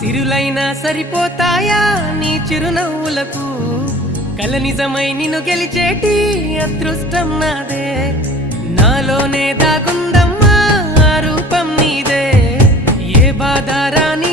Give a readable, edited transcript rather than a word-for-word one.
సిరులైనా సరిపోతాయా నీ చిరునవ్వులకు కల నిజమై నిన్ను గెలిచేటి అదృష్టం నాదే నాలోనే దాగుందమ్మా ఆ రూపం నీదే ఏ బాధ రాని